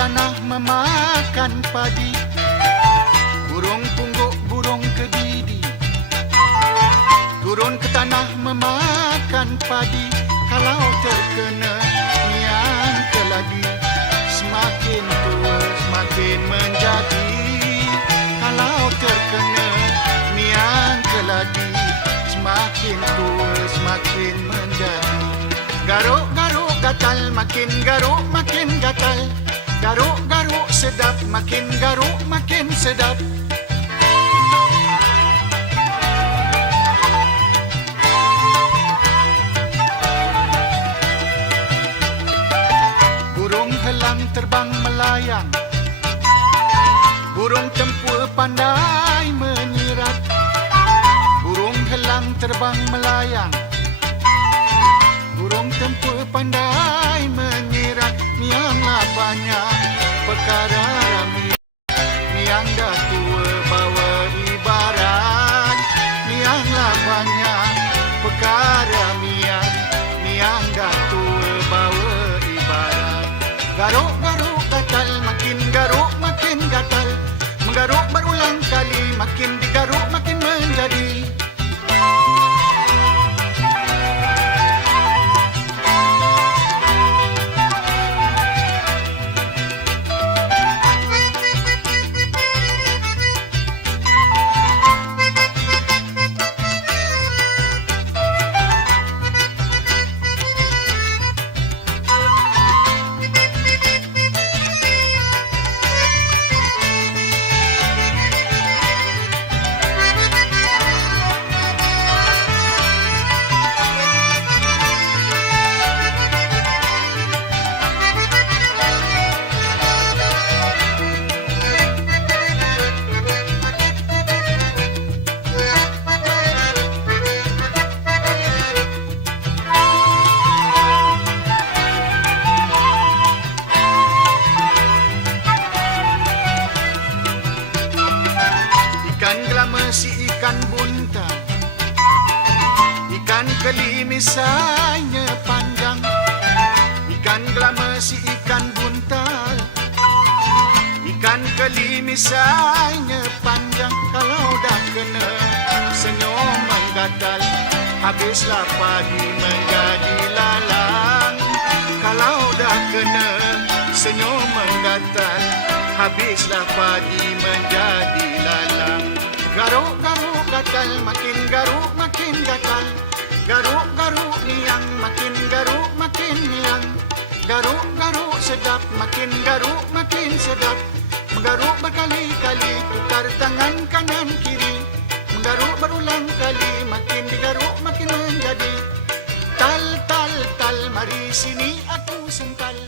tanah memakan padi, burung pungguk, burung kedidi. Turun ke tanah memakan padi, kalau terkena niang keladi, semakin tua semakin menjadi. Kalau terkena niang keladi, semakin tua semakin menjadi. Garuk-garuk gatal, makin garuk makin gatal. Garuk-garuk sedap, makin garuk makin sedap. Burung helang terbang melayang, burung tempur pandai menyirat. Burung helang terbang melayang, burung tempur pandai menyirat. Nianglah banyak perkara rami, niang dah tua bawa ibarat. Nianglah banyak perkara niang dah tua bawa ibarat. Garuk-garuk gatal, makin garuk makin gatal. Menggaruk berulang kali, makin digaruk makin menjadi. Ikan gelama si ikan buntal, ikan keli misalnya panjang. Ikan gelama si ikan buntal, ikan keli misalnya panjang. Kalau dah kena senyum menggatal, habislah padi menjadi lalang. Kalau dah kena senyum menggatal, habislah padi menjadi lalang. Garuk-garuk gatal, makin garuk makin gatal. Garuk-garuk niang, makin garuk makin niang. Garuk-garuk sedap, makin garuk makin sedap. Menggaruk berkali-kali, tukar tangan kanan kiri. Menggaruk berulang kali, makin digaruk makin menjadi. Tal, tal, tal, mari sini aku sental.